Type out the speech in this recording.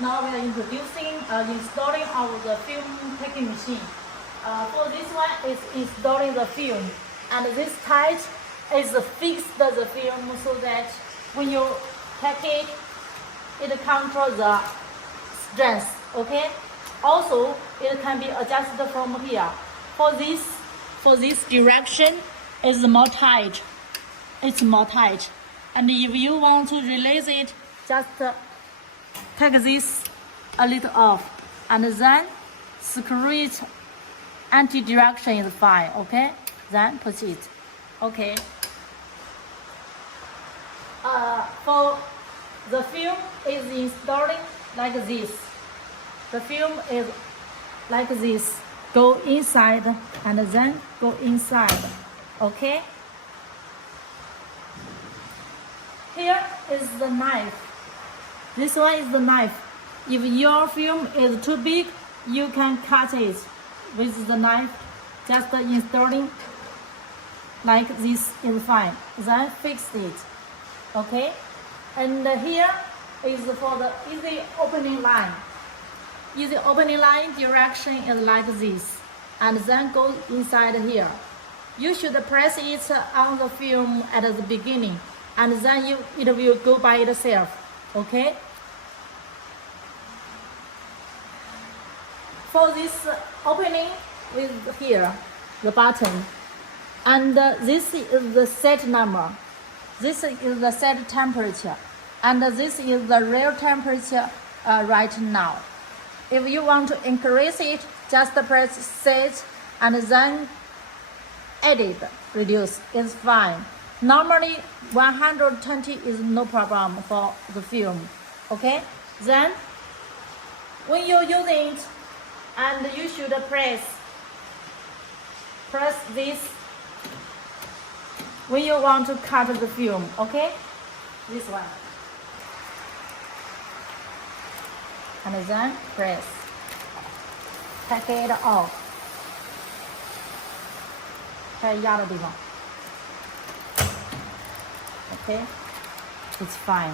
Now we are installing the film packing machine. For this one is installing the film, and this tight is fix the film so that when you pack it, it controls the strength. Okay. Also, it can be adjusted from here. For this direction is more tight. It's more tight, and if you want to release it, just take this a little off, and then screw it. Anti-direction is fine. Okay. Then put it. Okay. For the film is installing like this. The film is like this. Go inside and then go inside. Okay. Here is the knife. This one is the knife. If your film is too big, you can cut it with the knife. Just installing like this is fine. Then fix it. Okay. And here is for the easy opening line. Easy opening line direction is like this, and then go inside here. You should press it on the film at the beginning, and then it will go by itself. Okay. For this opening is here, the button, and this is the set number. This is the set temperature, and this is the real temperature right now. If you want to increase it, just press set and then edit, reduce. It's fine. Normally 120 is no problem for the film. Okay. Then when you're using it, and you should press this when you want to cut the film. Okay. This one. And then press. Take it off. 开始压的地方。Okay, it's fine.